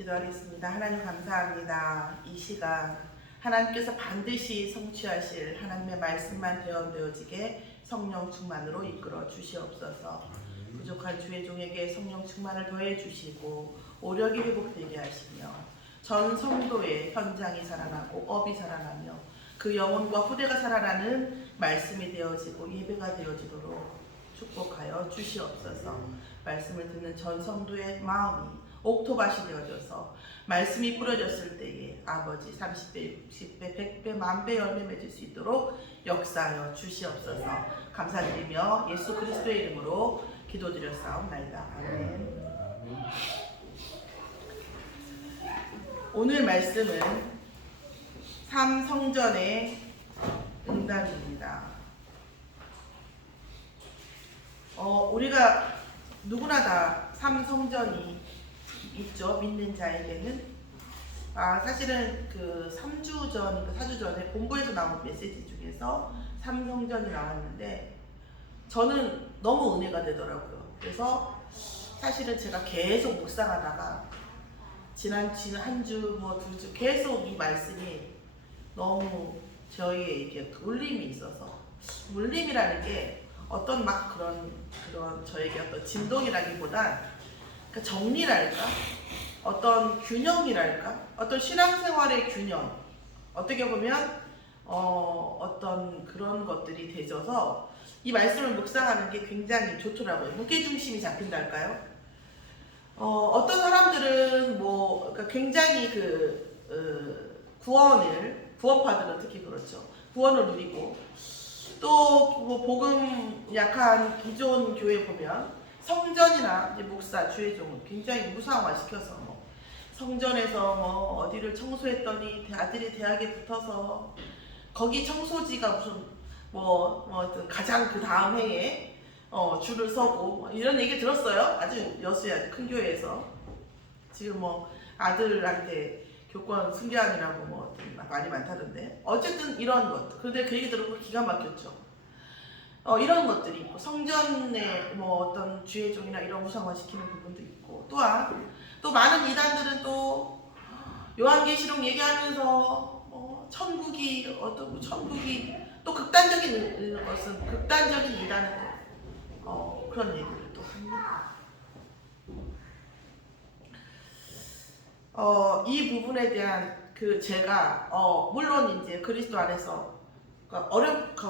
기도하겠습니다. 하나님 감사합니다. 이 시간 하나님께서 반드시 성취하실 하나님의 말씀만 되어지게 성령 충만으로 이끌어 주시옵소서. 부족한 주의 종에게 성령 충만을 더해 주시고 오력이 회복되게 하시며 전 성도의 현장이 살아나고 업이 살아나며 그 영혼과 후대가 살아나는 말씀이 되어지고 예배가 되어지도록 축복하여 주시옵소서. 말씀을 듣는 전 성도의 마음이 옥토밭이 되어져서 말씀이 뿌려졌을 때에 아버지 30배, 60배, 100배, 만배 열매 맺을 수 있도록 역사하여 주시옵소서. 감사드리며 예수 그리스도의 이름으로 기도드렸사옵나이다. 아멘. 오늘 말씀은 삼성전의 응답입니다. 우리가 누구나 다 삼성전이 있죠. 믿는 자에게는. 사실은 그 3주 전, 4주 전에 본부에서 나온 메시지 중에서 삼성전이 나왔는데 저는 너무 은혜가 되더라고요. 그래서 사실은 제가 계속 묵상하다가 지난 한 주, 두 주 계속 이 말씀이 너무 저희에게 울림이 있어서, 울림이라는 게 어떤 막 그런 저에게 어떤 진동이라기보단 정리랄까? 어떤 균형이랄까? 어떤 신앙생활의 균형. 어떻게 보면 어떤 그런 것들이 되져서 이 말씀을 묵상하는 게 굉장히 좋더라고요. 무게중심이 잡힌달까요? 어떤 사람들은 그러니까 굉장히 구원파들은 특히 그렇죠. 구원을 누리고 또 복음 약한 기존 교회 보면 성전이나 이제 목사, 주의종을 굉장히 무상화시켜서 성전에서 어디를 청소했더니 아들이 대학에 붙어서 거기 청소지가 무슨 가장 그 다음 해에 줄을 서고 이런 얘기 들었어요. 아주 여수야 큰 교회에서 지금 아들한테 교권 승계하느라고 말이 많다던데 어쨌든 이런 것. 그런데 그 얘기 들어보고 기가 막혔죠. 이런 것들이 있고 성전의 어떤 주의종이나 이런 무상화시키는 부분도 있고 또한 또 많은 이단들은 또 요한계시록 얘기하면서 천국이 또 극단적인 것은 극단적인 이단은 그런 얘기를 또 합니다. 이 부분에 대한 제가 물론 이제 그리스도 안에서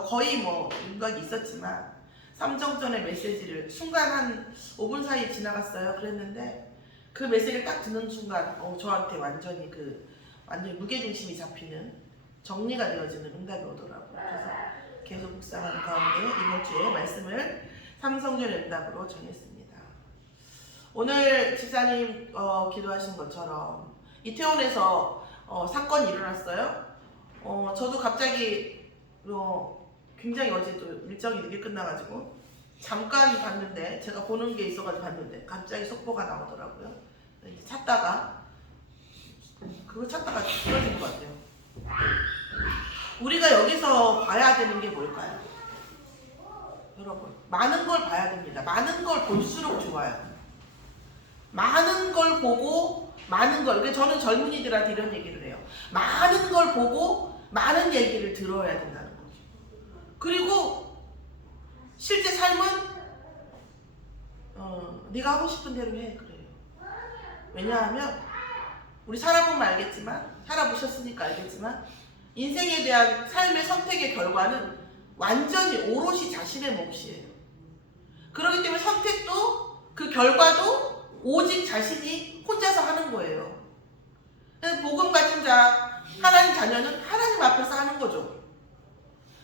거의 윤곽이 있었지만 삼성전의 메시지를 순간 한 5분 사이에 지나갔어요. 그랬는데 그 메시지를 딱 듣는 순간 저한테 완전히 무게중심이 잡히는 정리가 되어지는 응답이 오더라고요. 그래서 계속 묵상하는 가운데 이번 주에 말씀을 삼성전의 응답으로 정했습니다. 오늘 집사님 기도하신 것처럼 이태원에서 사건이 일어났어요. 저도 갑자기 굉장히 어제 또 일정이 늦게 끝나가지고 잠깐 봤는데 제가 보는 게 있어가지고 봤는데 갑자기 속보가 나오더라고요. 찾다가 쓰러진 것 같아요. 우리가 여기서 봐야 되는 게 뭘까요? 여러분, 많은 걸 봐야 됩니다. 많은 걸 볼수록 좋아요. 많은 걸 보고 그러니까 저는 젊은이들한테 이런 얘기를 해요. 많은 걸 보고 많은 얘기를 들어야 된다는 거죠. 그리고 실제 삶은 네가 하고 싶은 대로 해. 그래요. 왜냐하면 우리 살아보면 알겠지만, 살아보셨으니까 알겠지만 인생에 대한 삶의 선택의 결과는 완전히 오롯이 자신의 몫이에요. 그렇기 때문에 선택도 그 결과도 오직 자신이 혼자서 하는 거예요. 복음 가진 자, 하나님 자녀는 하나님 앞에서 하는 거죠.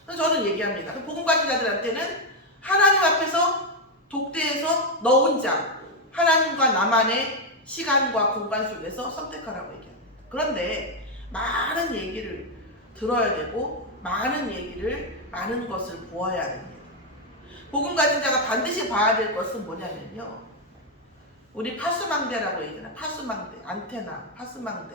그래서 저는 얘기합니다. 복음 가진 자들한테는 하나님 앞에서 독대해서 너 혼자 하나님과 나만의 시간과 공간 속에서 선택하라고 얘기합니다. 그런데 많은 얘기를 들어야 되고 많은 것을 보아야 됩니다. 복음 가진 자가 반드시 봐야 될 것은 뭐냐면요. 우리 파수망대라고 얘기하잖아요. 파수망대, 안테나, 파수망대.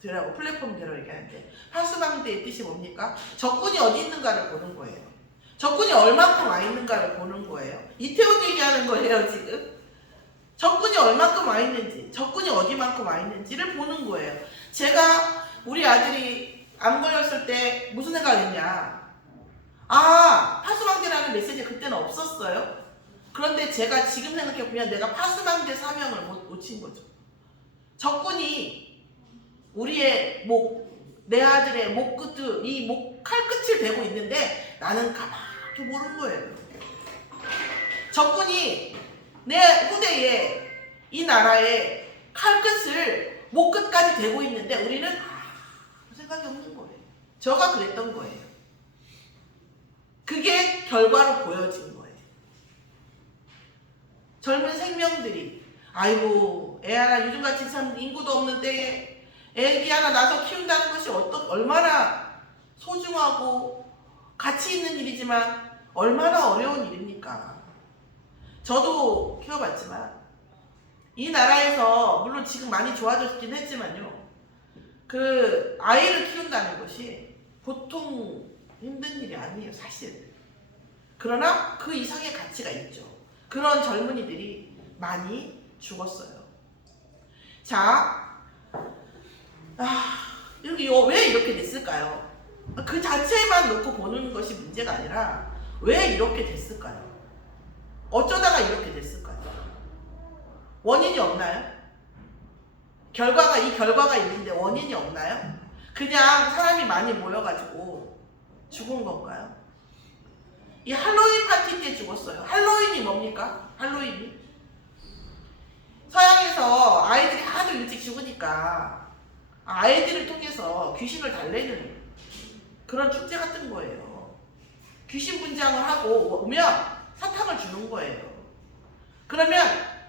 되라고 플랫폼대로 얘기하는데 파수망대의 뜻이 뭡니까? 적군이 어디 있는가를 보는 거예요. 적군이 얼마큼 와 있는가를 보는 거예요. 이태원 얘기하는 거예요 지금. 적군이 얼만큼 와 있는지, 적군이 어디만큼 와 있는지를 보는 거예요. 제가 우리 아들이 암 걸렸을 때 무슨 생각했냐? 아, 파수방대라는 메시지가 그때는 없었어요. 그런데 제가 지금 생각해보면 내가 파수방대 사명을 못 친 거죠. 적군이 우리의 목, 내 아들의 목 끝, 이 목 칼끝을 대고 있는데 나는 가만히 모르는 거예요. 적군이 내 후대에 이 나라의 칼끝을 목 끝까지 대고 있는데 우리는 생각이 없는 거예요. 저가 그랬던 거예요. 그게 결과로 보여진 거예요. 젊은 생명들이 아이고 애 하나 요즘같이 참 인구도 없는 때에 애기 하나 낳아서 키운다는 것이 얼마나 소중하고 가치 있는 일이지만 얼마나 어려운 일입니까? 저도 키워봤지만 이 나라에서 물론 지금 많이 좋아졌긴 했지만요, 그 아이를 키운다는 것이 보통 힘든 일이 아니에요, 사실. 그러나 그 이상의 가치가 있죠. 그런 젊은이들이 많이 죽었어요. 자, 왜 이렇게 됐을까요? 그 자체만 놓고 보는 것이 문제가 아니라 왜 이렇게 됐을까요? 어쩌다가 이렇게 됐을까요? 원인이 없나요? 이 결과가 있는데 원인이 없나요? 그냥 사람이 많이 모여가지고 죽은 건가요? 이 할로윈 파티 때 죽었어요. 할로윈이 뭡니까? 할로윈이? 서양에서 아이들이 하도 일찍 죽으니까 아이들을 통해서 귀신을 달래는 그런 축제 같은 거예요. 귀신 분장을 하고 오면 사탕을 주는 거예요. 그러면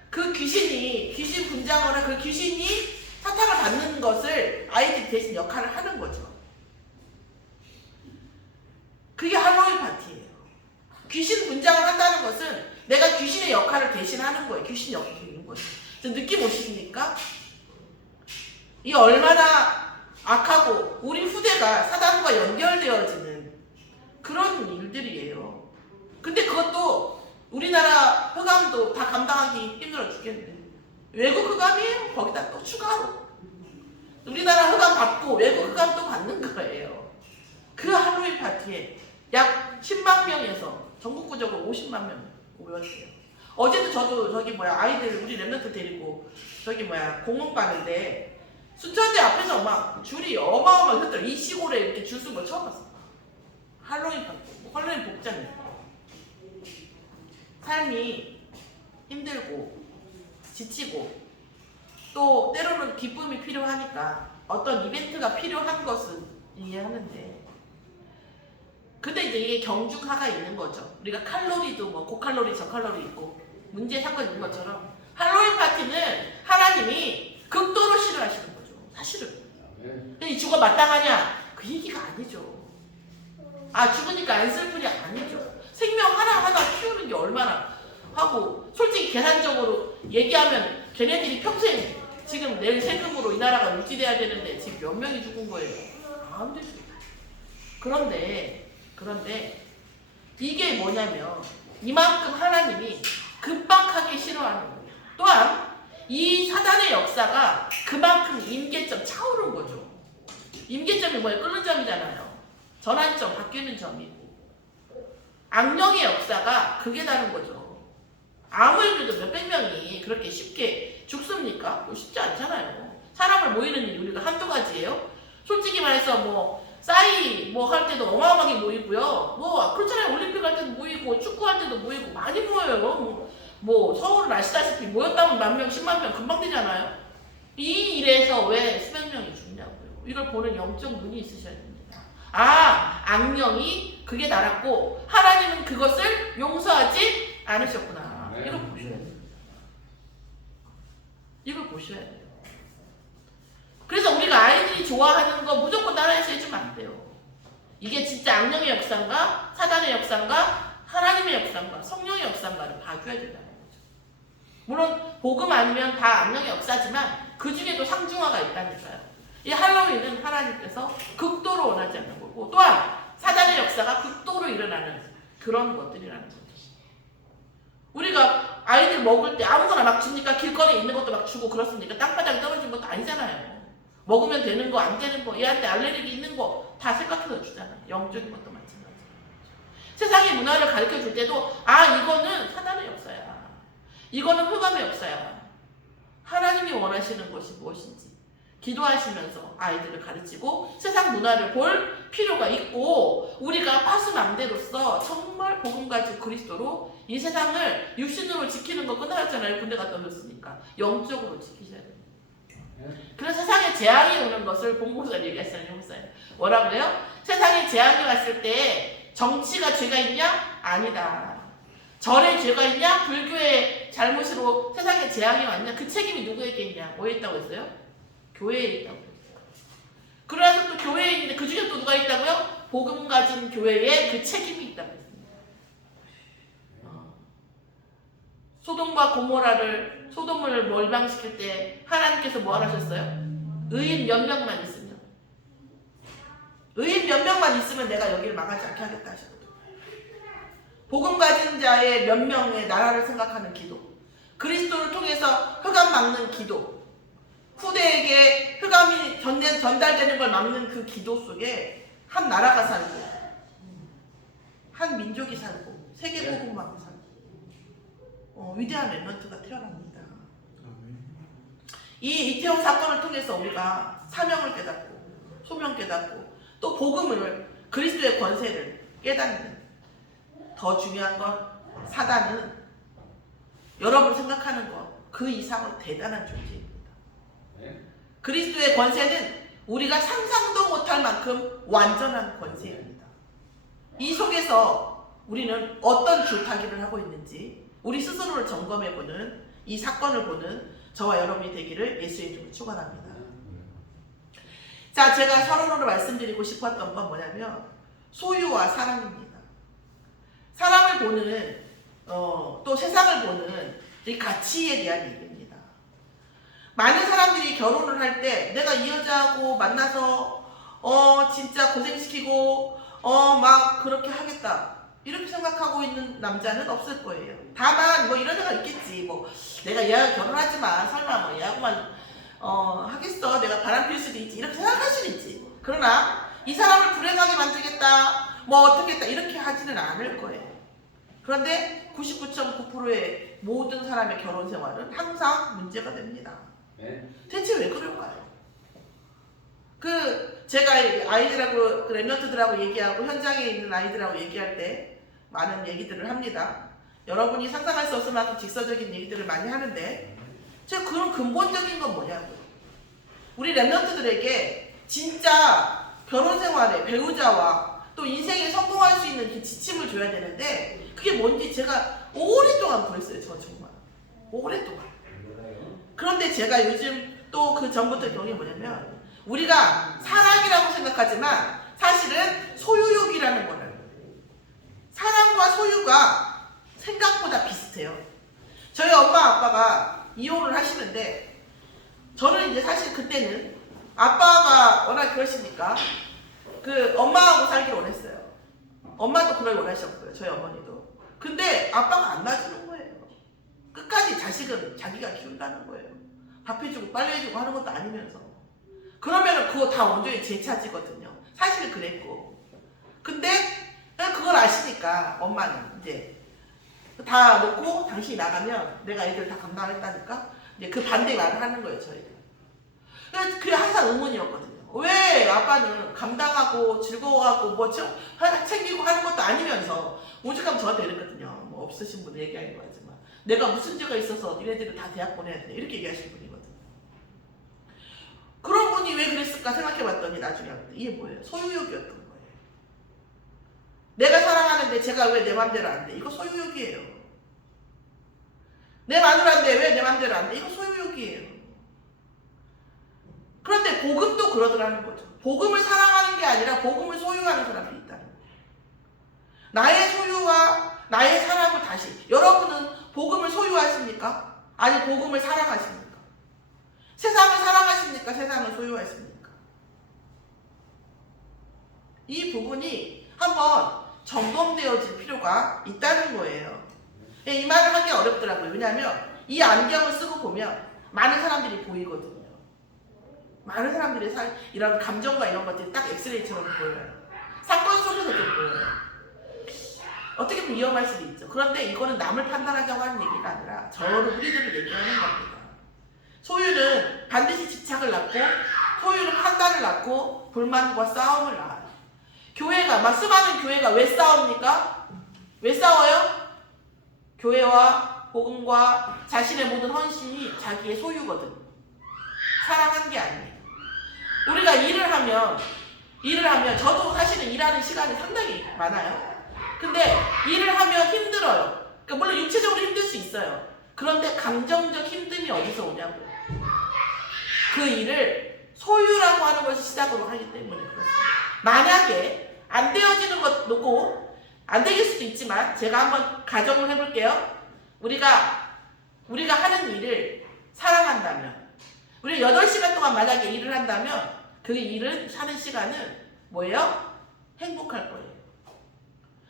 그 귀신 분장을 한 그 귀신이 사탕을 받는 것을 아이들이 대신 역할을 하는 거죠. 그게 할로윈 파티예요. 귀신 분장을 한다는 것은 내가 귀신의 역할을 대신하는 거예요. 귀신 역할을 하는 거예요. 느낌 오십니까? 이 얼마나 악하고 우리 후대가 사단과 연결되어지는 그런 일들이에요. 근데 그것도 우리나라 흑암도 다 감당하기 힘들어 죽겠네. 외국 흑암이에요. 거기다 또 추가로 우리나라 흑암 받고 외국 흑암 또 받는 거예요. 그 할로윈 파티에 약 10만 명에서 전국구적으로 50만 명 모였어요. 어제도 저도 아이들 우리 랩런트 데리고 공원 가는데 순천대 앞에서 막 줄이 어마어마하게 섰더라고요. 이 시골에 이렇게 줄 쓴 거 처음 봤어요. 할로윈 파티, 할로윈 복장이에요. 삶이 힘들고 지치고 또 때로는 기쁨이 필요하니까 어떤 이벤트가 필요한 것은 이해하는데, 근데 이제 이게 경중하가 있는 거죠. 우리가 칼로리도 뭐 고칼로리 저칼로리 있고 문제에 상관 있는 것처럼 할로윈 파티는 하나님이 극도로 싫어하시는 거죠. 사실은. 근데 이 죽어 마땅하냐? 그 얘기가 아니죠. 아, 죽으니까 안 슬프냐? 아니죠. 생명 하나하나 키우는 게 얼마나 하고, 솔직히 계산적으로 얘기하면 걔네들이 평생 지금 낼 세금으로 이 나라가 유지돼야 되는데 지금 몇 명이 죽은 거예요? 안 되죠. 그런데 이게 뭐냐면 이만큼 하나님이 급박하게 싫어하는 거예요. 또한 이 사단의 역사가 그만큼 임계점 차오른 거죠. 임계점이 뭐예요? 끓는 점이잖아요. 전환점, 바뀌는 점이고. 악령의 역사가 극에 다른 거죠. 아무리 그래도 몇백 명이 그렇게 쉽게 죽습니까? 쉽지 않잖아요. 사람을 모이는 일이 우리가 한두 가지예요. 솔직히 말해서 싸이 할 때도 어마어마하게 모이고요. 그렇잖아요. 올림픽 할 때도 모이고 축구할 때도 모이고 많이 모여요. 서울은 아시다시피 모였다면 만 명, 10만 명 금방 되잖아요. 이 일에서 왜 수백 명이 죽냐고요. 이걸 보는 영적 눈이 있으셔야 됩니다. 아, 악령이 극에 달았고 하나님은 그것을 용서하지 않으셨구나. 이걸 보셔야 돼요. 이걸 보셔야 돼요. 그래서 우리가 아이들이 좋아하는 거 무조건 따라해서 해주면 안 돼요. 이게 진짜 악령의 역사인가, 사단의 역사인가, 하나님의 역사인가, 성령의 역사인가를 봐줘야 된다는 거죠. 물론 복음 아니면 다 악령의 역사지만 그 중에도 상중하가 있다니까요. 이 할로윈은 하나님께서 극도로 원하지 않는 거고, 또한 사단의 역사가 극도로 일어나는 그런 것들이라는 거죠. 우리가 아이들 아이들 먹을 때 아무거나 막 줍니까? 길거리에 있는 것도 막 주고 그렇습니까? 땅바닥에 떨어진 것도 아니잖아요. 먹으면 되는 거, 안 되는 거, 얘한테 알레르기 있는 거 다 생각해서 주잖아요. 영적인 것도 마찬가지예요. 세상의 문화를 가르쳐 줄 때도 이거는 사단의 역사야. 이거는 흑암의 역사야. 하나님이 원하시는 것이 무엇인지 기도하시면서 아이들을 가르치고 세상 문화를 볼 필요가 있고, 우리가 파수망대로서 정말 복음 가지고 그리스도로 이 세상을 육신으로 지키는 거 끝나잖아요. 군대 갔다 오셨으니까 영적으로 지키셔야 돼요. 그래서 세상에 재앙이 오는 것을 봉목사님 얘기했어요. 용사예요. 뭐라고요? 세상에 재앙이 왔을 때 정치가 죄가 있냐? 아니다. 절에 죄가 있냐? 불교의 잘못으로 세상에 재앙이 왔냐? 그 책임이 누구에게 있냐? 뭐에 있다고 했어요? 교회에 있다고 했어요. 그래서 또 교회에 있는데 그 중에 또 누가 있다고요? 복음 가진 교회에 그 책임이 있다고 했습니다. 소돔과 고모라를, 소돔을 멸망시킬 때 하나님께서 뭐 하셨어요? 의인 몇 명만 있으면, 의인 몇 명만 있으면 내가 여기를 망하지 않게 하겠다 하셨거든요. 복음 가진 자의 몇 명의 나라를 생각하는 기도, 그리스도를 통해서 흑암 막는 기도, 후대에게 흑암이 전달되는 걸 막는 그 기도 속에 한 나라가 살고, 한 민족이 살고, 세계 복음만 살고, 위대한 렘넌트가 태어납니다. 이 이태원 사건을 통해서 우리가 사명을 깨닫고, 소명 깨닫고, 또 복음을, 그리스도의 권세를 깨닫는, 더 중요한 건 사단은 여러분 생각하는 것 그 이상으로 대단한 존재입니다. 그리스도의 권세는 우리가 상상도 못할 만큼 완전한 권세입니다. 이 속에서 우리는 어떤 줄타기를 하고 있는지 우리 스스로를 점검해보는, 이 사건을 보는 저와 여러분이 되기를 예수의 이름으로 축원합니다. 자, 제가 서론으로 말씀드리고 싶었던 건 뭐냐면 소유와 사랑입니다. 사람을 보는 또 세상을 보는 이 가치에 대한 얘기입니다. 많은 사람들이 결혼을 할 때 내가 이 여자하고 만나서 진짜 고생시키고 막 그렇게 하겠다 이렇게 생각하고 있는 남자는 없을 거예요. 다만 뭐 이런 애가 있겠지. 뭐 내가 얘하고 결혼하지만 설마 뭐 얘하고만 하겠어, 내가 바람 필 수도 있지, 이렇게 생각할 수도 있지. 그러나 이 사람을 불행하게 만들겠다, 뭐 어떻겠다 이렇게 하지는 않을 거예요. 그런데 99.9%의 모든 사람의 결혼 생활은 항상 문제가 됩니다. 대체 왜 그럴까요? 제가 아이들하고 렘넌트들하고 얘기하고 현장에 있는 아이들하고 얘기할 때 많은 얘기들을 합니다. 여러분이 상상할 수 없을 만큼 직설적인 얘기들을 많이 하는데, 제가 그런 근본적인 건 뭐냐고요. 우리 렘넌트들에게 진짜 결혼 생활에 배우자와 또 인생에 성공할 수 있는 그 지침을 줘야 되는데, 그게 뭔지 제가 오랫동안 그랬어요. 저 정말 오랫동안. 그런데 제가 요즘 또 그 전부터 경험이 뭐냐면, 우리가 사랑이라고 생각하지만 사실은 소유욕이라는 거를, 사랑과 소유가 생각보다 비슷해요. 저희 엄마 아빠가 이혼을 하시는데, 저는 이제 사실 그때는 아빠가 워낙 그러시니까 엄마하고 살기를 원했어요. 엄마도 그걸 원하셨고요. 저희 어머니도. 근데 아빠가 안 놔주는 거예요. 끝까지 자식은 자기가 키운다는 거예요. 밥 해주고 빨래 해주고 하는 것도 아니면서. 그러면 그거 다 온전히 제 차지거든요. 사실은 그랬고. 근데 그걸 아시니까 엄마는 이제 다 놓고 당신이 나가면 내가 애들 다 감당했다니까 이제 그 반대 말을 하는 거예요, 저희가. 그게 항상 의문이었거든요. 왜 아빠는 감당하고 즐거워하고 뭐 챙기고 하는 것도 아니면서 오죽하면 저한테 이랬거든요. 뭐 없으신 분들 얘기하는 거 하지만, 내가 무슨 죄가 있어서 니네들을 다 대학 보내야 돼, 이렇게 얘기하시는 분이거든요. 그런 분이 왜 그랬을까 생각해봤더니 나중에 이게 뭐예요? 소유욕이었던 거예요. 내가 사랑하는데 제가 왜 내 맘대로 안 돼? 이거 소유욕이에요. 내 마누라인데 왜 내 맘대로 안 돼? 이거 소유욕이에요. 그런데 복음도 그러더라는 거죠. 복음을 사랑하는 게 아니라 복음을 소유하는 사람이 있다는 거예요. 나의 소유와 나의 사랑을 다시, 여러분은 복음을 소유하십니까? 아니 복음을 사랑하십니까? 세상을 사랑하십니까? 세상을 소유하십니까? 이 부분이 한번 점검되어질 필요가 있다는 거예요. 이 말을 하기 어렵더라고요. 왜냐하면 이 안경을 쓰고 보면 많은 사람들이 보이거든요. 많은 사람들의 이런 감정과 이런 것들이 딱 엑스레이처럼 보여요. 사건 속에서도 보여요. 어떻게 보면 위험할 수도 있죠. 그런데 이거는 남을 판단하자고 하는 얘기가 아니라 저를 우리들을 얘기하는 겁니다. 소유는 반드시 집착을 낳고 소유는 판단을 낳고 불만과 싸움을 낳아요. 교회가 수많은 교회가 왜 싸웁니까? 왜 싸워요? 교회와 복음과 자신의 모든 헌신이 자기의 소유거든. 사랑한 게 아니에요. 우리가 일을 하면 저도 사실은 일하는 시간이 상당히 많아요. 근데 일을 하면 힘들어요. 그러니까 물론 육체적으로 힘들 수 있어요. 그런데 감정적 힘듦이 어디서 오냐고요. 그 일을 소유라고 하는 것이 시작으로 하기 때문에 그렇습니다. 만약에 안 되어지는 것 놓고 안 되길 수도 있지만 제가 한번 가정을 해볼게요. 우리가 하는 일을 사랑한다면 우리가 8시간 동안 만약에 일을 한다면 그 일을 하는 시간은 뭐예요? 행복할 거예요.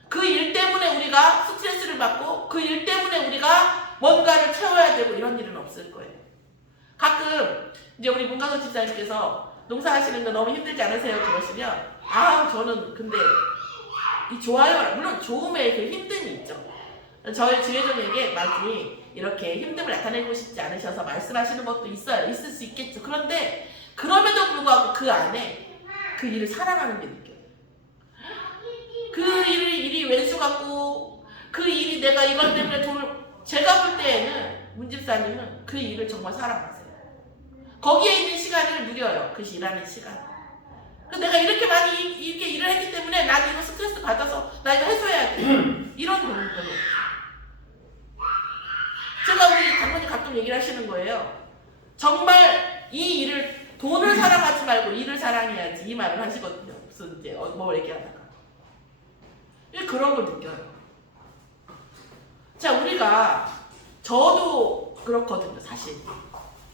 그 일 때문에 우리가 스트레스를 받고 그 일 때문에 우리가 뭔가를 채워야 되고 이런 일은 없을 거예요. 가끔 이제 우리 문광석 집사님께서 농사하시는 거 너무 힘들지 않으세요? 그러시면 저는 근데 이 좋아요. 물론 좋음에 그 힘듦이 있죠. 저희 주혜정에게 많이 이렇게 힘듦을 나타내고 싶지 않으셔서 말씀하시는 것도 있어요. 있을 수 있겠죠. 그런데 그럼에도 불구하고 그 안에 그 일을 사랑하는 게 느껴요. 그 일이 왼수 같고 그 일이 내가 이것 때문에 제가 볼 때에는 문 집사님은 그 일을 정말 사랑하세요. 거기에 있는 시간을 누려요. 그 일하는 시간. 내가 이렇게 많이 이렇게 일을 했기 때문에 난 이거 스트레스 받아서 나 이거 해소해야 돼. 이런 부분은 별로 없어요. 제가 우리 장모님 가끔 얘기를 하시는 거예요. 정말 이 일을 돈을 사랑하지 말고 일을 사랑해야지 이 말을 하시거든요. 무슨 이제 뭐 얘기하다가 그런 걸 느껴요. 자, 저도 그렇거든요. 사실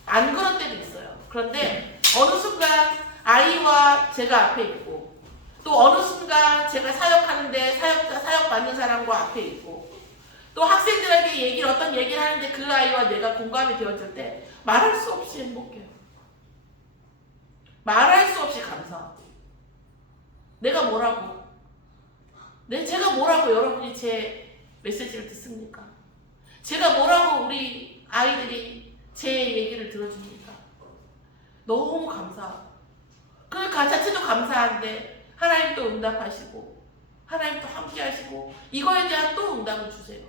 안 그런 때도 있어요. 그런데 어느 순간 아이와 제가 앞에 있고 또 어느 순간 제가 사역하는데 사역 받는 사람과 앞에 있고 또 학생들에게 어떤 얘기를 하는데 그 아이와 내가 공감이 되어질 때 말할 수 없이 행복해요. 말할 수 없이 감사하고 제가 뭐라고 여러분이 제 메시지를 듣습니까? 제가 뭐라고 우리 아이들이 제 얘기를 들어줍니까? 너무 감사하고 그 자체도 감사한데 하나님 또 응답하시고 하나님 또 함께 하시고 이거에 대한 또 응답을 주세요.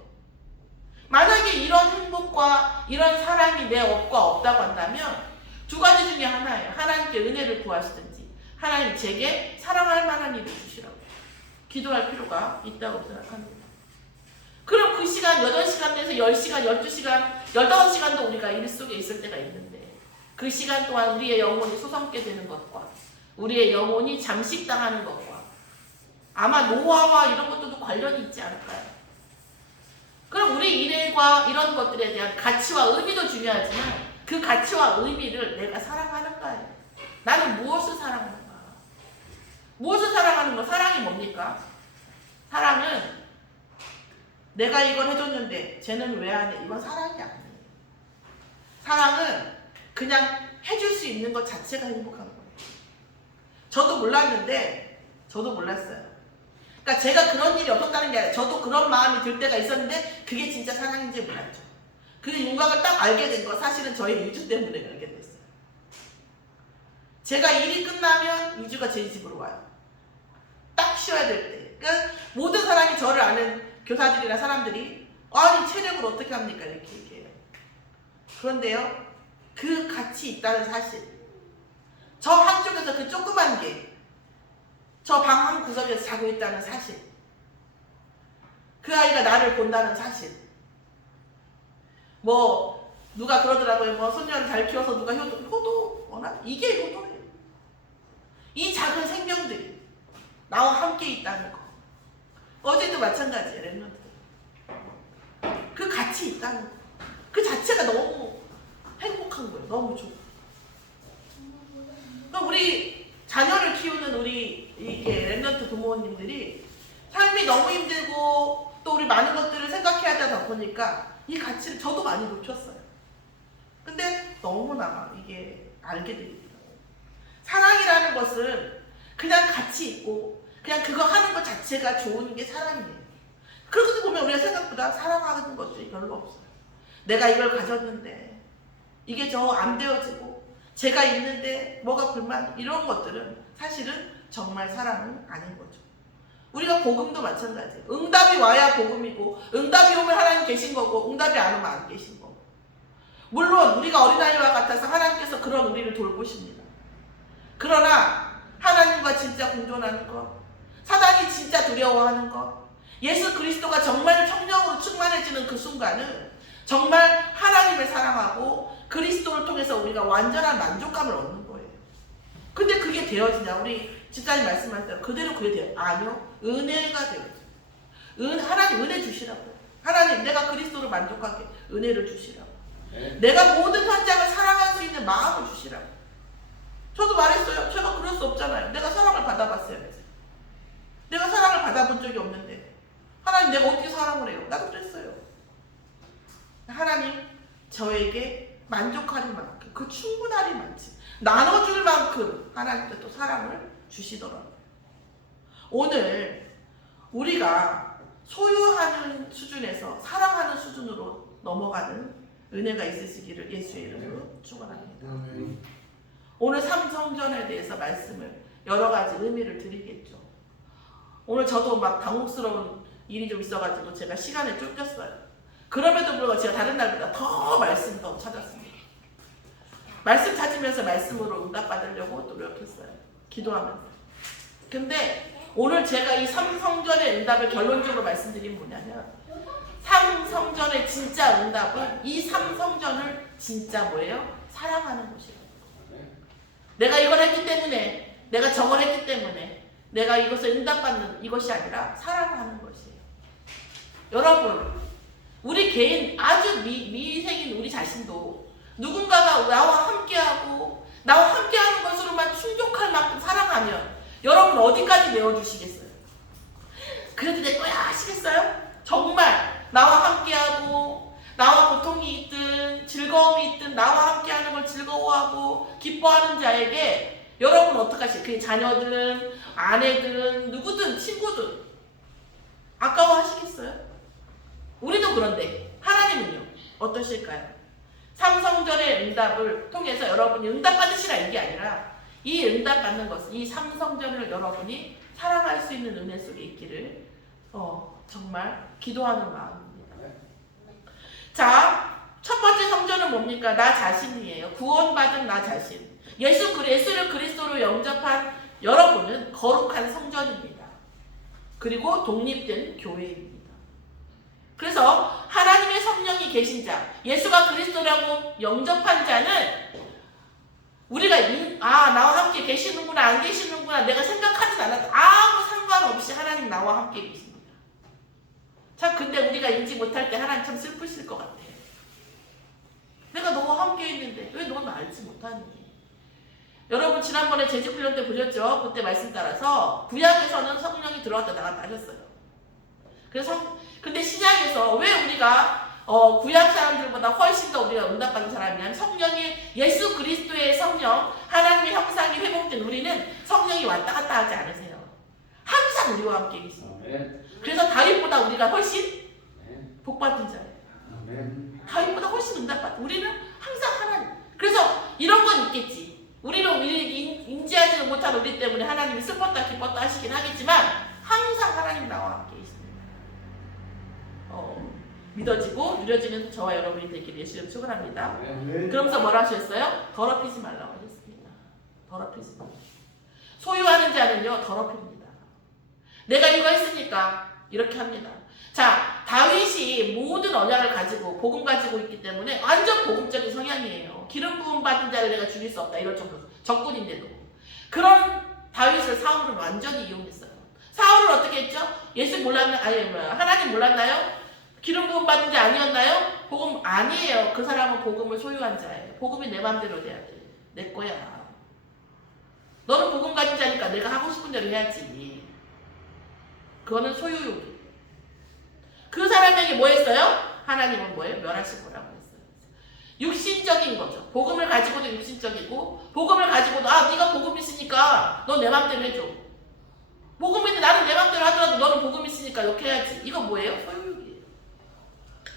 만약에 이런 행복과 이런 사랑이 내 업과 없다고 한다면 두 가지 중에 하나예요. 하나님께 은혜를 구하시든지 하나님 제게 사랑할 만한 일을 주시라고 기도할 필요가 있다고 생각합니다. 그럼 그 시간 8시간 내에서 10시간, 12시간, 15시간도 우리가 일 속에 있을 때가 있는데 그 시간 동안 우리의 영혼이 솟아게 되는 것과 우리의 영혼이 잠식당하는 것과 아마 노화와 이런 것들도 관련이 있지 않을까요? 그럼 우리 일과 이런 것들에 대한 가치와 의미도 중요하지만 그 가치와 의미를 내가 사랑하는가요? 나는 무엇을 사랑하는가? 무엇을 사랑하는 거? 사랑이 뭡니까? 사랑은 내가 이걸 해줬는데 쟤는 왜 안 해? 이건 사랑이 아니에요. 사랑은 그냥 해줄 수 있는 것 자체가 행복한 거예요. 저도 몰랐어요. 그러니까 제가 그런 일이 없었다는 게 아니라 저도 그런 마음이 들 때가 있었는데 그게 진짜 사랑인지 몰랐죠. 그 윤곽을 딱 알게 된 거 사실은 저희 유주 때문에 알게 됐어요. 제가 일이 끝나면 유주가 제 집으로 와요. 딱 쉬어야 될 때. 그러니까 모든 사람이 저를 아는 교사들이나 사람들이 아니 체력을 어떻게 합니까? 이렇게 얘기해요. 그런데요. 그 가치 있다는 사실. 저 한쪽에서 그 조그만 게 저 방 한 구석에서 자고 있다는 사실. 그 아이가 나를 본다는 사실. 누가 그러더라고요. 손녀를 잘 키워서 누가 효도 워낙 이게 효도예요. 이 작은 생명들이 나와 함께 있다는 거. 어제도 마찬가지예요. 랩런트. 그 가치 있다는 거. 그 자체가 너무 행복한 거예요. 너무 좋고. 그러니까 우리 자녀를 키우는 우리 이게 랩런트 부모님들이 삶이 너무 힘들고 또 우리 많은 것들을 생각해야 하다 보니까 이 가치를 저도 많이 놓쳤어요. 근데 너무나 이게 알게 되더라고요. 사랑이라는 것은 그냥 가치 있고 그냥 그거 하는 것 자체가 좋은 게 사랑이에요. 그렇게 보면 우리가 생각보다 사랑하는 것들이 별로 없어요. 내가 이걸 가졌는데 이게 저 안 되어지고 제가 있는데 뭐가 불만, 이런 것들은 사실은 정말 사랑은 아닌 거죠. 우리가 복음도 마찬가지예요. 응답이 와야 복음이고 응답이 오면 하나님 계신 거고 응답이 안 오면 안 계신 거고. 물론 우리가 어린아이와 같아서 하나님께서 그런 우리를 돌보십니다. 그러나 하나님과 진짜 공존하는 것, 사단이 진짜 두려워하는 것, 예수 그리스도가 정말 성령으로 충만해지는 그 순간은 정말 하나님을 사랑하고 그리스도를 통해서 우리가 완전한 만족감을 얻는 거예요. 근데 그게 되어지냐? 우리 집사님 말씀할 때 그대로 그게 돼요? 아니요. 은혜가 되어져요. 하나님 은혜 주시라고요. 하나님 내가 그리스도를 만족하게 은혜를 주시라고. 내가 모든 현장을 사랑할 수 있는 마음을 주시라고. 저도 말했어요. 제가 그럴 수 없잖아요. 내가 사랑을 받아봤어야지. 내가 사랑을 받아본 적이 없는데 하나님 내가 어떻게 사랑을 해요? 나도 그랬어요. 하나님 저에게 만족하는 만큼 그 충분하리 많지 나눠줄 만큼 하나님께 또 사랑을 주시더라고요. 오늘 우리가 소유하는 수준에서 사랑하는 수준으로 넘어가는 은혜가 있으시기를 예수의 이름으로 축원합니다. 오늘 삼성전에 대해서 말씀을 여러 가지 의미를 드리겠죠. 오늘 저도 막 당혹스러운 일이 좀 있어가지고 제가 시간에 쫓겼어요. 그럼에도 불구하고 제가 다른 날보다 더 말씀 더 찾았습니다. 말씀 찾으면서 말씀으로 응답받으려고 노력했어요. 기도하면서. 근데 오늘 제가 이 삼성전의 응답을 결론적으로 말씀드리면 뭐냐면 삼성전의 진짜 응답은 이 삼성전을 진짜 뭐예요? 사랑하는 것이에요. 내가 이걸 했기 때문에 내가 저걸 했기 때문에 내가 이것을 응답받는 이것이 아니라 사랑하는 것이에요. 여러분 우리 개인 아주 미생인 우리 자신도 누군가가 나와 함께하고 나와 함께하는 것으로만 충족할 만큼 사랑하면 여러분 어디까지 내어주시겠어요? 그래도 내 거야 하시겠어요? 정말 나와 함께하고 나와 고통이 있든 즐거움이 있든 나와 함께하는 걸 즐거워하고 기뻐하는 자에게 여러분 어떡하시겠어요? 그게 자녀든 아내든 누구든 친구든 아까워하시겠어요? 우리도 그런데 하나님은요 어떠실까요? 삼성전의 응답을 통해서 여러분이 응답받으시라 이게 아니라 이 응답받는 것은 이 삼성전을 여러분이 사랑할 수 있는 은혜 속에 있기를 정말 기도하는 마음입니다. 자, 첫 번째 성전은 뭡니까? 나 자신이에요. 구원받은 나 자신. 예수를 그리스도로 영접한 여러분은 거룩한 성전입니다. 그리고 독립된 교회입니다. 그래서 하나님의 성령이 계신 자, 예수가 그리스도라고 영접한 자는 우리가 나와 함께 계시는구나 안 계시는구나 내가 생각하진 않아도 아무 상관없이 하나님 나와 함께 계십니다. 참 근데 우리가 인지 못할 때 하나님 참 슬프실 것 같아요. 내가 너와 함께 있는데 왜 너는 알지 못하니? 여러분 지난번에 재직훈련 때 보셨죠? 그때 말씀 따라서 구약에서는 성령이 들어왔다 나갔다 하셨어요. 그래서 근데 신약에서 왜 우리가 구약 사람들보다 훨씬 더 우리가 응답받는 사람이냐면 성령이 예수 그리스도의 성령 하나님의 형상이 회복된 우리는 성령이 왔다 갔다 하지 않으세요. 항상 우리와 함께 계십니다. 그래서 다윗보다 우리가 훨씬 복받은 자예요. 다윗보다 훨씬 응답받은 우리는 항상 하나님. 그래서 이런 건 있겠지. 우리는 인지하지 못한 우리 때문에 하나님이 슬펐다 기뻤다 하시긴 하겠지만 항상 하나님 나와 함께 계십니다. 믿어지고 누려지는 저와 여러분이 되기를 예수님 축원합니다. 그러면서 뭐라 하셨어요? 더럽히지 말라고 하셨습니다. 더럽히지 말라. 소유하는 자는요 더럽힙니다. 내가 이거 했으니까 이렇게 합니다. 자, 다윗이 모든 언약을 가지고 복음 가지고 있기 때문에 완전 복음적인 성향이에요. 기름 부음 받은 자를 내가 죽일 수 없다 이럴 정도 적군인데도 그런 다윗을 사울은 완전히 이용했어요. 사울은 어떻게 했죠? 예수 몰랐나요? 하나님 몰랐나요? 기름 부음 받은 자 아니었나요? 복음 아니에요. 그 사람은 복음을 소유한 자예요. 복음이 내 맘대로 돼야 돼. 내 거야. 너는 복음 가진 자니까 내가 하고 싶은 대로 해야지. 그거는 소유욕이. 그 사람에게 뭐 했어요? 하나님은 뭐예요? 멸하실 거라고 했어요. 육신적인 거죠. 복음을 가지고도 육신적이고, 복음을 가지고도 네가 복음 있으니까 넌 내 맘대로 해줘. 복음 있는데 나는 내 맘대로 하더라도 너는 복음 있으니까 이렇게 해야지. 이건 뭐예요? 소유욕이에요.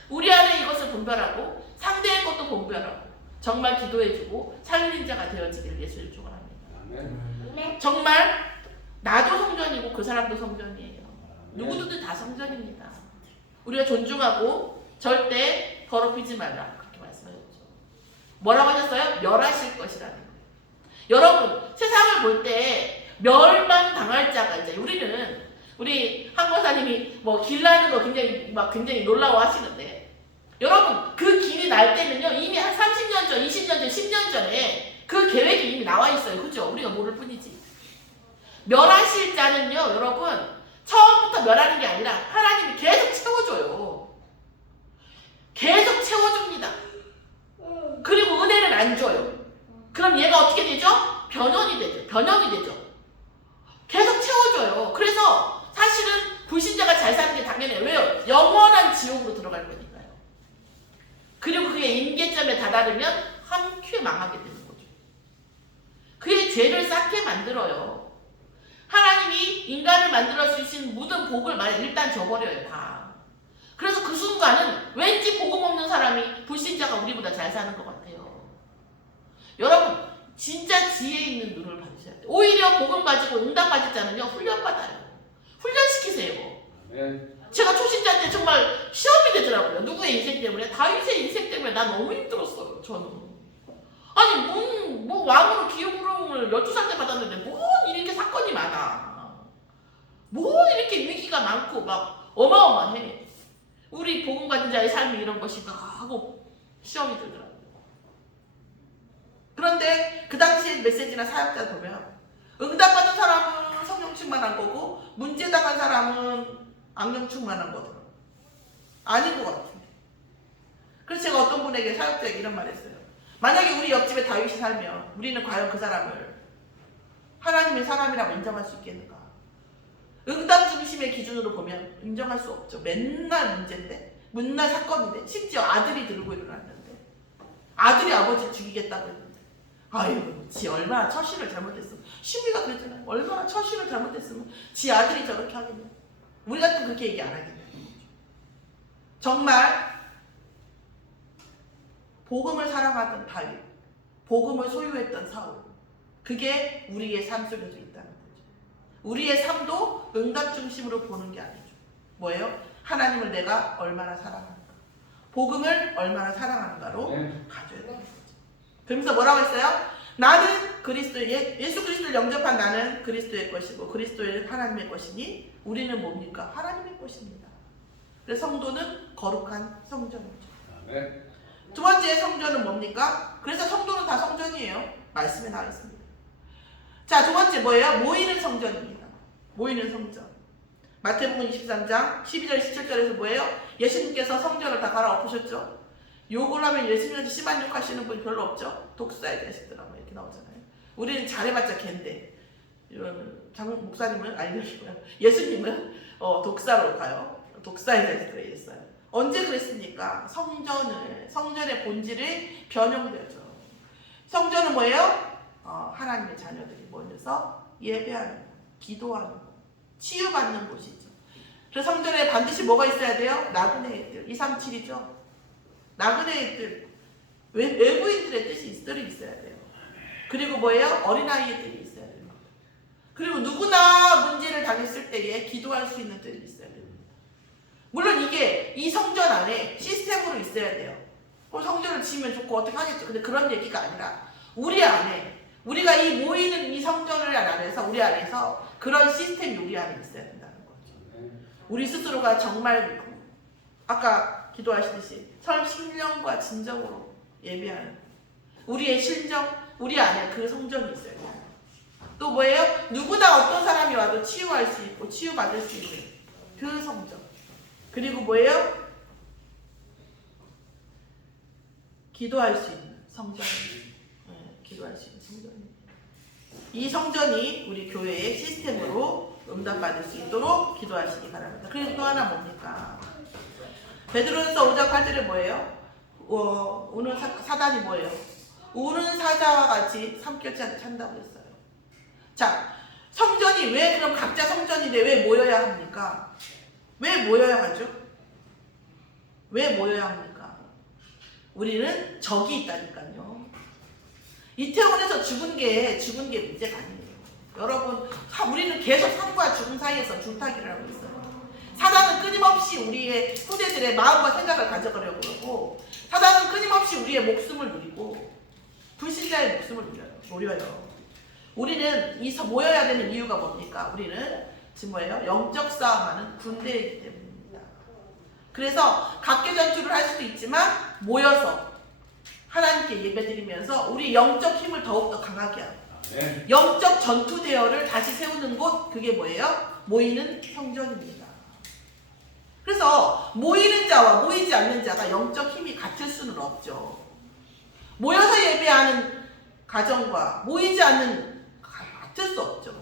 우리 안에 이것을 분별하고 상대의 것도 분별하고 정말 기도해주고 살리는 자가 되어지기를 예수를 축원합니다. 아멘. 정말 나도 성전이고 그 사람도 성전이에요. 누구든지 다 성전입니다. 우리가 존중하고 절대 더럽히지 말라 그렇게 말씀하셨죠. 뭐라고 하셨어요? 멸하실 것이라는 거예요. 여러분 세상을 볼 때 멸망당할 자가 이제 우리 한권사님이 뭐 길 나는 거 굉장히 놀라워하시는데 여러분 그 길이 날 때는요 이미 한 30년 전, 20년 전, 10년 전에 그 계획이 이미 나와 있어요. 그죠? 우리가 모를 뿐이지. 멸하실 자는요 여러분 처음부터 멸하는 게 아니라 하나님이 계속 채워줘요. 계속 채워줍니다. 그리고 은혜는 안 줘요. 그럼 얘가 어떻게 되죠? 변형이 되죠. 계속 채워줘요. 그래서 사실은 불신자가 잘 사는 게 당연해요. 왜요? 영원한 지옥으로 들어갈 거니까요. 그리고 그게 임계점에 다다르면 한 큐에 망하게 되는 거죠. 그게 죄를 쌓게 만들어요. 하나님이 인간을 만들어 주신 모든 복을 일단 줘버려요. 다. 그래서 그 순간은 왠지 복음 없는 사람이 불신자가 우리보다 잘 사는 것 같아요. 여러분 진짜 지혜 있는 눈을 받으셔야 돼요. 오히려 복음 가지고 응답 받을 자는요 훈련받아요. 훈련시키세요. 제가 초신자 때 정말 시험이 되더라고요. 누구의 인생 때문에? 다윗의 인생 때문에 나 너무 힘들었어요. 저는. 아니 뭐 왕으로 기업으로움을 12살 때 받았는데 뭔 이렇게 사건이 많아. 뭔 이렇게 위기가 많고 막 어마어마해. 우리 복음 가진 자의 삶이 이런 것인가 하고 시험이 들더라고요. 그런데 그 당시에 메시지나 사역자 보면 응답받은 사람은 성령 충만한 거고 문제당한 사람은 악령 충만한 거더라고요. 아닌 것 같은데. 그래서 제가 어떤 분에게 사역자에게 이런 말 했어요. 만약에 우리 옆집에 다윗이 살면 우리는 과연 그 사람을 하나님의 사람이라고 인정할 수 있겠는가? 응답 중심의 기준으로 보면 인정할 수 없죠. 맨날 문제인데, 맨날 사건인데, 심지어 아들이 들고 일어났는데, 아들이 아버지를 죽이겠다고 했는데, 아유, 지 얼마나 처신을 잘못했으면, 시부이가 그랬잖아요. 얼마나 처신을 잘못했으면 지 아들이 저렇게 하겠냐. 우리 같은 그렇게 얘기 안 하겠냐. 정말 복음을 사랑하던 다윗, 복음을 소유했던 사울, 그게 우리의 삶 속에도 있다는 거죠. 우리의 삶도 응답 중심으로 보는 게 아니죠. 뭐예요? 하나님을 내가 얼마나 사랑하는가, 복음을 얼마나 사랑하는가로 가져야 되는 거죠. 그러면서 뭐라고 했어요? 나는 그리스도의, 예수 그리스도를 영접한 나는 그리스도의 것이고 그리스도의 하나님의 것이니 우리는 뭡니까? 하나님의 것입니다. 그래서 성도는 거룩한 성전이죠. 두 번째 성전은 뭡니까? 그래서 성도는 다 성전이에요. 말씀에 나와 있습니다. 자, 두 번째 뭐예요? 모이는 성전입니다. 모이는 성전. 마태복음 23장 12절 17절에서 뭐예요? 예수님께서 성전을 다 갈아엎으셨죠? 욕을 하면 예수님한테 심한 욕 하시는 분이 별로 없죠? 독사의 자식들아 뭐 이렇게 나오잖아요. 우리는 잘해봤자 갠데 장 목사님은 알려주고요. 예수님은 독사로 가요. 독사의 자식들에 있어요. 언제 그랬습니까? 성전의 본질을 변형되죠. 성전은 뭐예요? 하나님의 자녀들이 모여서 예배하는 거, 기도하는 거, 치유받는 곳이죠. 그래서 성전에 반드시 뭐가 있어야 돼요? 나그네들, 237이죠. 나그네들, 외부인들의 뜻이 있어야 돼요. 그리고 뭐예요? 어린아이들이 있어야 됩니다. 그리고 누구나 문제를 당했을 때에 기도할 수 있는 들이 있어야 됩니다. 물론 이게 이 성전 안에 시스템으로 있어야 돼요. 그럼 성전을 지으면 좋고 어떻게 하겠죠. 근데 그런 얘기가 아니라 우리 안에, 우리가 이 모이는 이 성전을 안에서 우리 안에서 그런 시스템이 우리 안에 있어야 된다는 거죠. 우리 스스로가 정말 아까 기도하시듯이 설신령과 진정으로 예배하는 우리의 신정, 우리 안에 그 성전이 있어야 돼요. 또 뭐예요? 누구나 어떤 사람이 와도 치유할 수 있고 치유받을 수 있는 그 성전. 그리고 뭐예요? 기도할 수 있는 성전입니다. 기도할 수 있는 성전입니다. 이 성전이 우리 교회의 시스템으로 응답받을 수 있도록 기도하시기 바랍니다. 그리고 또 하나 뭡니까? 베드로전서 5장 8절에 뭐예요? 우는 사단이 뭐예요? 우는 사자와 같이 삼겹살을 찬다고 했어요. 자, 성전이 왜 그럼 각자 성전인데 왜 모여야 합니까? 왜 모여야 하죠? 왜 모여야 합니까? 우리는 적이 있다니까요. 이태원에서 죽은 게 문제가 아니에요. 여러분, 우리는 계속 삶과 죽음 사이에서 줄타기를 하고 있어요. 사단은 끊임없이 우리의 후대들의 마음과 생각을 가져가려고 그러고, 사단은 끊임없이 우리의 목숨을 누리고, 불신자의 목숨을 노려요. 우리는 모여야 되는 이유가 뭡니까? 우리는 지금 뭐예요? 영적 싸움하는 군대이기 때문입니다. 그래서 각계 전투를 할 수도 있지만 모여서 하나님께 예배드리면서 우리 영적 힘을 더욱더 강하게 하고 영적 전투 대열을 다시 세우는 곳, 그게 뭐예요? 모이는 성전입니다. 그래서 모이는 자와 모이지 않는 자가 영적 힘이 같을 수는 없죠. 모여서 예배하는 가정과 모이지 않는 같을 수 없죠.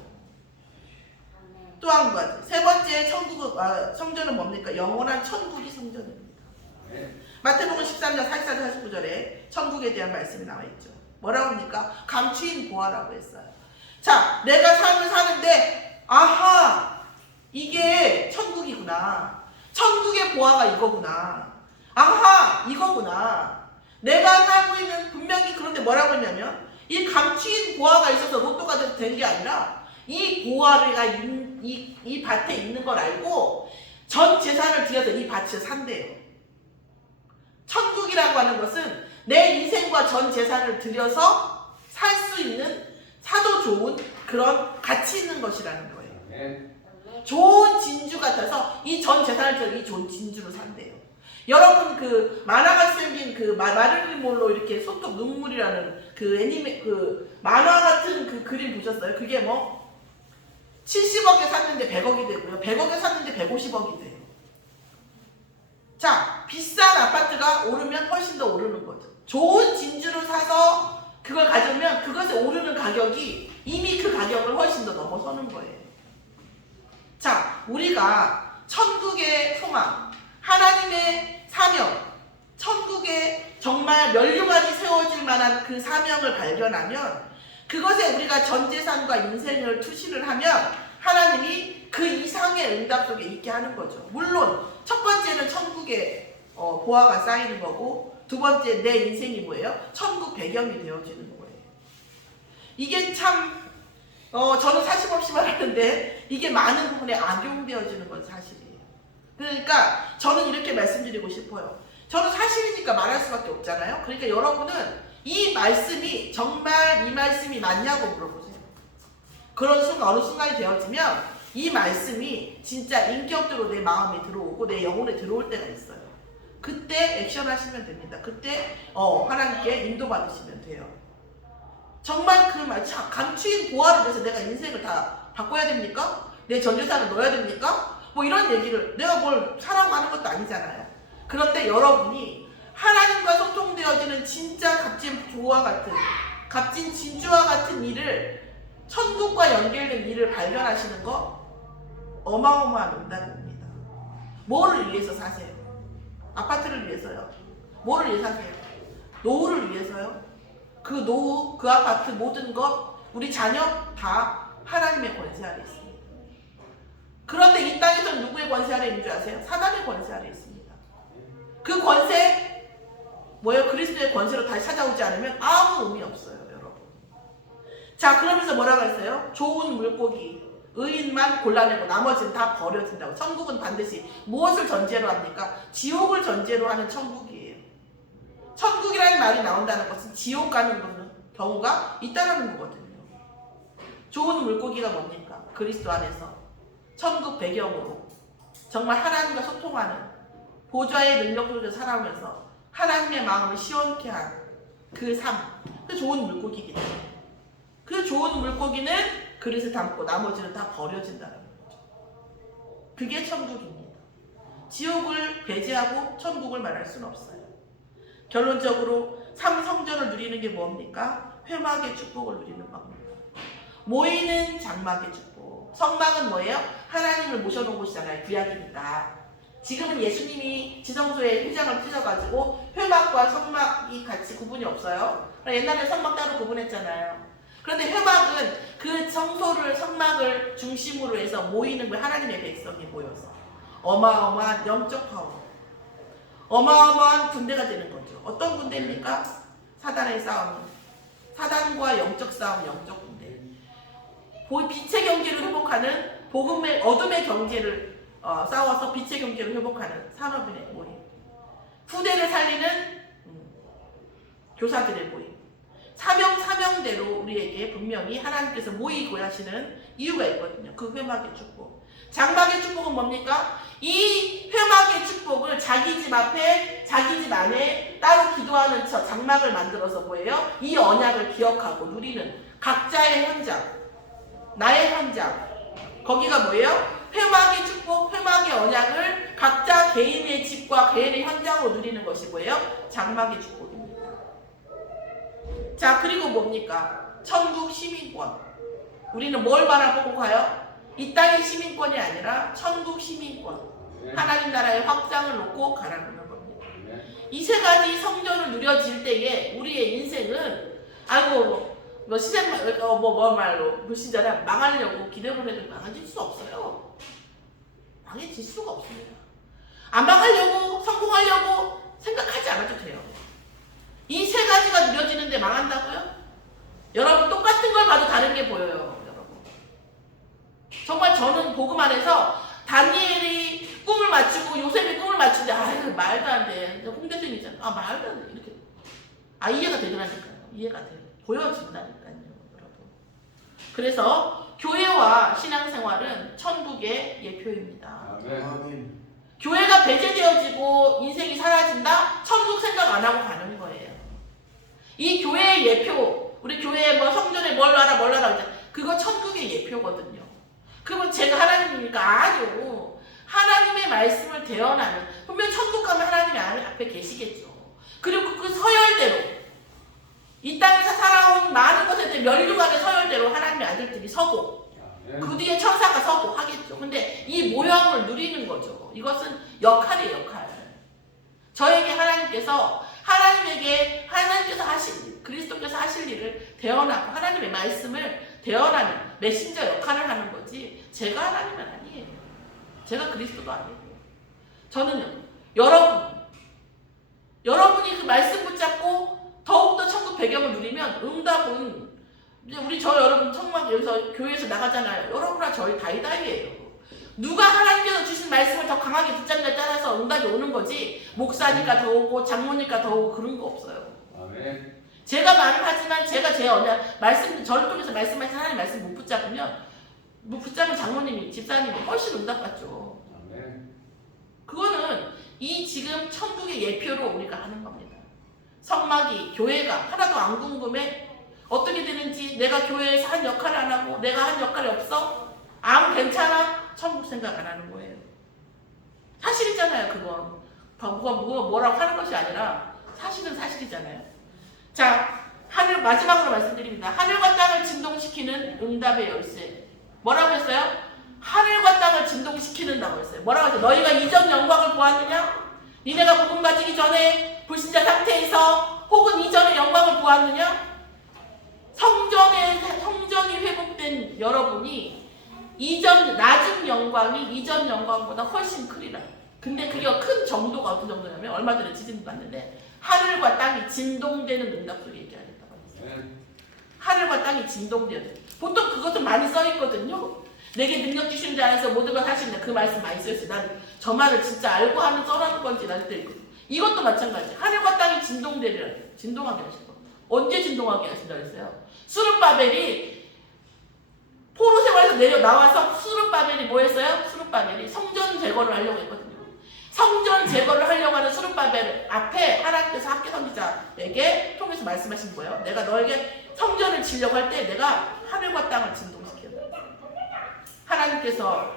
또 한 가지, 세 번째 성전은 뭡니까? 영원한 천국이 성전입니다. 마태복음 13장 44절 49절에 천국에 대한 말씀이 나와 있죠. 뭐라고 합니까? 감추인 보화라고 했어요. 자, 내가 삶을 사는데 아하, 이게 천국이구나. 천국의 보화가 이거구나. 아하, 이거구나. 내가 살고 있는, 분명히 그런데 뭐라고 했냐면 이 감추인 보화가 있어서 로또가 된 게 아니라 이 보화가 이 밭에 있는 걸 알고 전 재산을 들여서 이 밭을 산대요. 천국이라고 하는 것은 내 인생과 전 재산을 들여서 살 수 있는 사도 좋은 그런 가치 있는 것이라는 거예요. 좋은 진주 같아서 이 전 재산을 들여 이 좋은 진주로 산대요. 여러분 그 만화가 생긴 그 마릴린 몰로 이렇게 손톱 눈물이라는 그 만화 같은 그 그림 보셨어요? 그게 뭐 70억에 샀는데 100억이 되고요. 100억에 샀는데 150억이 돼요. 자, 비싼 아파트가 오르면 훨씬 더 오르는 거죠. 좋은 진주를 사서 그걸 가져오면 그것에 오르는 가격이 이미 그 가격을 훨씬 더 넘어서는 거예요. 자, 우리가 천국의 소망, 하나님의 사명, 천국에 정말 면류관이 세워질 만한 그 사명을 발견하면 그것에 우리가 전 재산과 인생을 투시를 하면 하나님이 그 이상의 응답 속에 있게 하는 거죠. 물론 첫 번째는 천국의 보화가 쌓이는 거고, 두 번째 내 인생이 뭐예요? 천국 배경이 되어지는 거예요. 이게 참 저는 사심 없이 말하는데 이게 많은 부분에 악용되어지는 건 사실이에요. 그러니까 저는 이렇게 말씀드리고 싶어요. 저는 사실이니까 말할 수밖에 없잖아요. 그러니까 여러분은 이 말씀이 정말 이 말씀이 맞냐고 물어보세요. 그런 순간, 어느 순간이 되어지면 이 말씀이 진짜 인격적으로 내 마음에 들어오고 내 영혼에 들어올 때가 있어요. 그때 액션 하시면 됩니다. 그때 하나님께 인도받으시면 돼요. 정말 그 말, 감추인 보화를 위해서 내가 인생을 다 바꿔야 됩니까? 내 전재산을 넣어야 됩니까? 뭐 이런 얘기를, 내가 뭘 사라고 하는 것도 아니잖아요. 그런데 여러분이 하나님과 소통되어지는 진짜 값진 보화 같은, 값진 진주와 같은 일을, 천국과 연결된 일을 발견하시는 거 어마어마한 응답입니다. 뭐를 위해서 사세요? 아파트를 위해서요? 뭐를 위해서 사세요? 노후를 위해서요? 그 노후, 그 아파트 모든 것, 우리 자녀 다 하나님의 권세 아래 있습니다. 그런데 이 땅에서는 누구의 권세 아래 있는 줄 아세요? 사단의 권세 아래 있습니다. 그 권세, 뭐예요? 그리스도의 권세로 다시 찾아오지 않으면 아무 의미 없어요, 여러분. 자, 그러면서 뭐라고 했어요? 좋은 물고기, 의인만 골라내고 나머지는 다 버려진다고. 천국은 반드시 무엇을 전제로 합니까? 지옥을 전제로 하는 천국이에요. 천국이라는 말이 나온다는 것은 지옥 가는 경우가 있다는 거거든요. 좋은 물고기가 뭡니까? 그리스도 안에서 천국 배경으로 정말 하나님과 소통하는 보좌의 능력 속에서 살아오면서 하나님의 마음을 시원케 한 그 삶, 그 좋은 물고기이기 때문에 그 좋은 물고기는 그릇에 담고 나머지는 다 버려진다는 거죠. 그게 천국입니다. 지옥을 배제하고 천국을 말할 수는 없어요. 결론적으로 삼성전을 누리는 게 뭡니까? 회막의 축복을 누리는 겁니다. 모이는 장막의 축복. 성막은 뭐예요? 하나님을 모셔놓은 곳이잖아요. 구약이니까. 지금은 예수님이 지성소에 휘장을 펴셔가지고 회막과 성막이 같이 구분이 없어요. 옛날에 성막 따로 구분했잖아요. 그런데 회막은 그 성막을 중심으로 해서 모이는 거예요. 하나님의 백성이 모여서 어마어마한 영적 파워, 어마어마한 군대가 되는 거죠. 어떤 군대입니까? 사단의 싸움, 사단과 영적 싸움, 영적 군대. 빛의 경제를 회복하는 복음의 어둠의 경제를 싸워서 빛의 경제를 회복하는 산업인의 모임. 후대를 살리는 교사들의 모임. 사명대로 우리에게 분명히 하나님께서 모이고 하시는 이유가 있거든요. 그 회막의 축복. 장막의 축복은 뭡니까? 이 회막의 축복을 자기 집 앞에, 자기 집 안에 따로 기도하는 장막을 만들어서 뭐예요? 이 언약을 기억하고 누리는 각자의 현장, 나의 현장. 거기가 뭐예요? 회막의 축복, 회막의 언약을 각자 개인의 집과 개인의 현장으로 누리는 것이 뭐예요? 장막의 축복입니다. 자, 그리고 뭡니까? 천국 시민권. 우리는 뭘 바라보고 가요? 이 땅의 시민권이 아니라 천국 시민권. 하나님 나라의 확장을 놓고 가라는 겁니다. 이 세 가지 성전을 누려질 때에 우리의 인생은 불신자는 망하려고 기대를 해도 망해질 수 없어요. 망해질 수가 없습니다. 안 망하려고, 성공하려고 생각하지 않아도 돼요. 이 세 가지가 누려지는데 망한다고요? 여러분, 똑같은 걸 봐도 다른 게 보여요. 여러분, 정말 저는 복음 안에서 다니엘이 꿈을 맞추고 요셉이 꿈을 맞추는데 아유 말도 안 돼. 홍대생이잖아. 말도 안 돼. 이렇게 이해가 되더라니까요. 이해가 돼요. 보여진다니까요. 여러분. 그래서 교회와 신앙생활은 천국의 예표입니다. 아멘. 교회가 배제되어지고 인생이 사라진다? 천국 생각 안 하고 가는 거예요. 이 교회의 예표, 우리 교회에 성전에 뭘 하라 그거 천국의 예표거든요. 그러면 제가 하나님입니까? 아니요. 하나님의 말씀을 대언하는, 분명 천국 가면 하나님이 앞에 계시겠죠. 그리고 그 서열대로 이 땅에서 살아온 많은 것에 대해 멸류관의 서열대로 하나님의 아들들이 서고 그 뒤에 천사가 서고 하겠죠. 근데 이 모형을 누리는 거죠. 이것은 역할이에요, 역할. 저에게 하나님께서 그리스도께서 하실 일을 대언하고 하나님의 말씀을 대언하는 메신저 역할을 하는 거지 제가 하나님은 아니에요. 제가 그리스도도 아니에요. 저는요, 여러분이 그 말씀 붙잡고 더욱더 천국 배경을 누리면 응답은 이제 여러분 정말 여기서 교회에서 나가잖아요. 여러분과 저희 다이다이예요. 누가 하나님께서 주신 말씀을 더 강하게 붙잡냐에 따라서 응답이 오는 거지 목사니까 더 오고 장모니까 더 오고 그런 거 없어요. 아멘. 제가 말을 하지만 제가 제 언약 말씀 저를 통해서 말씀하신 하나님 말씀 못 붙잡으면 장모님이 집사님이 훨씬 응답받죠. 아멘. 그거는 이 지금 천국의 예표로 우리가 하는 겁니다. 성막이 교회가 하나도 안 궁금해? 어떻게 되는지 내가 교회에서 한 역할을 안 하고 내가 한 역할이 없어? 괜찮아? 천국 생각 안 하는 거예요. 사실이잖아요. 그건 뭐라고 하는 것이 아니라 사실은 사실이잖아요. 자, 마지막으로 말씀드립니다. 하늘과 땅을 진동시키는 응답의 열쇠. 뭐라고 했어요? 하늘과 땅을 진동시키는다고 했어요. 뭐라고 했어요? 너희가 이전 영광을 보았느냐? 니네가 복음 가지기 전에 불신자 상태에서 혹은 이전의 영광을 보았느냐? 성전이 회복된 여러분이 낮은 영광이 이전 영광보다 훨씬 크리라. 근데 그게 큰 정도가 어떤 정도냐면 얼마 전에 지진도 봤는데 하늘과 땅이 진동되는 응답 소리 얘기하겠다고 했어요. 하늘과 땅이 진동되는. 보통 그것은 많이 써있거든요. 내게 능력 주시는 자 안에서 모든 걸 할 수 있는 그 말씀 많이 써있어요. 난 저 말을 진짜 알고 하는 써라는 건지 날 때 있거든요. 이것도 마찬가지. 하늘과 땅이 진동하게 하신 거. 언제 진동하게 하신다 그랬어요? 수르바벨이 포로 생활에서 나와서 수르바벨이 뭐 했어요? 수르바벨이 성전 제거를 하려고 했거든요. 성전 제거를 하려고 하는 수르바벨 앞에 하나님께서 학교 선지자에게 통해서 말씀하신 거예요. 내가 너에게 성전을 지려고 할 때 내가 하늘과 땅을 진동시켰다. 하나님께서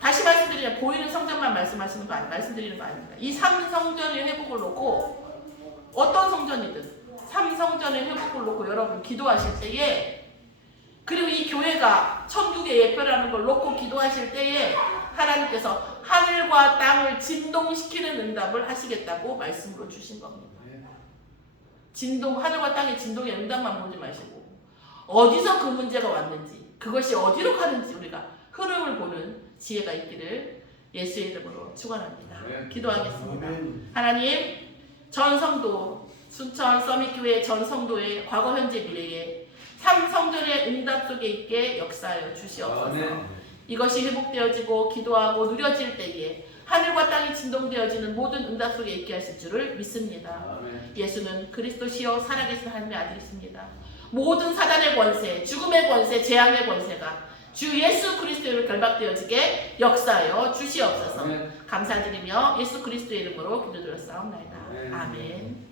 다시 말씀드리면 보이는 성전만 말씀드리는 거 아닙니다. 이 3성전의 회복을 놓고 어떤 성전이든 3성전의 회복을 놓고 여러분 기도하실 때에 그리고 이 교회가 천국의 예표라는 걸 놓고 기도하실 때에 하나님께서 하늘과 땅을 진동시키는 응답을 하시겠다고 말씀으로 주신 겁니다. 하늘과 땅의 진동의 응답만 보지 마시고 어디서 그 문제가 왔는지, 그것이 어디로 가는지 우리가 흐름을 보는 지혜가 있기를 예수의 이름으로 축원합니다. 기도하겠습니다. 하나님, 전 성도, 순천 서밋교회 전 성도의 과거, 현재, 미래에 성전의 응답 속에 있게 역사하여 주시옵소서. 이것이 회복되어지고 기도하고 누려질 때에 하늘과 땅이 진동되어지는 모든 응답 속에 있게 하실 줄을 믿습니다. 예수는 그리스도시요 살아계신 하나님의 아들이십니다. 모든 사단의 권세, 죽음의 권세, 재앙의 권세가 주 예수 그리스도로 결박되어지게 역사하여 주시옵소서. 감사드리며 예수 그리스도의 이름으로 기도드렸사옵나이다. 아멘.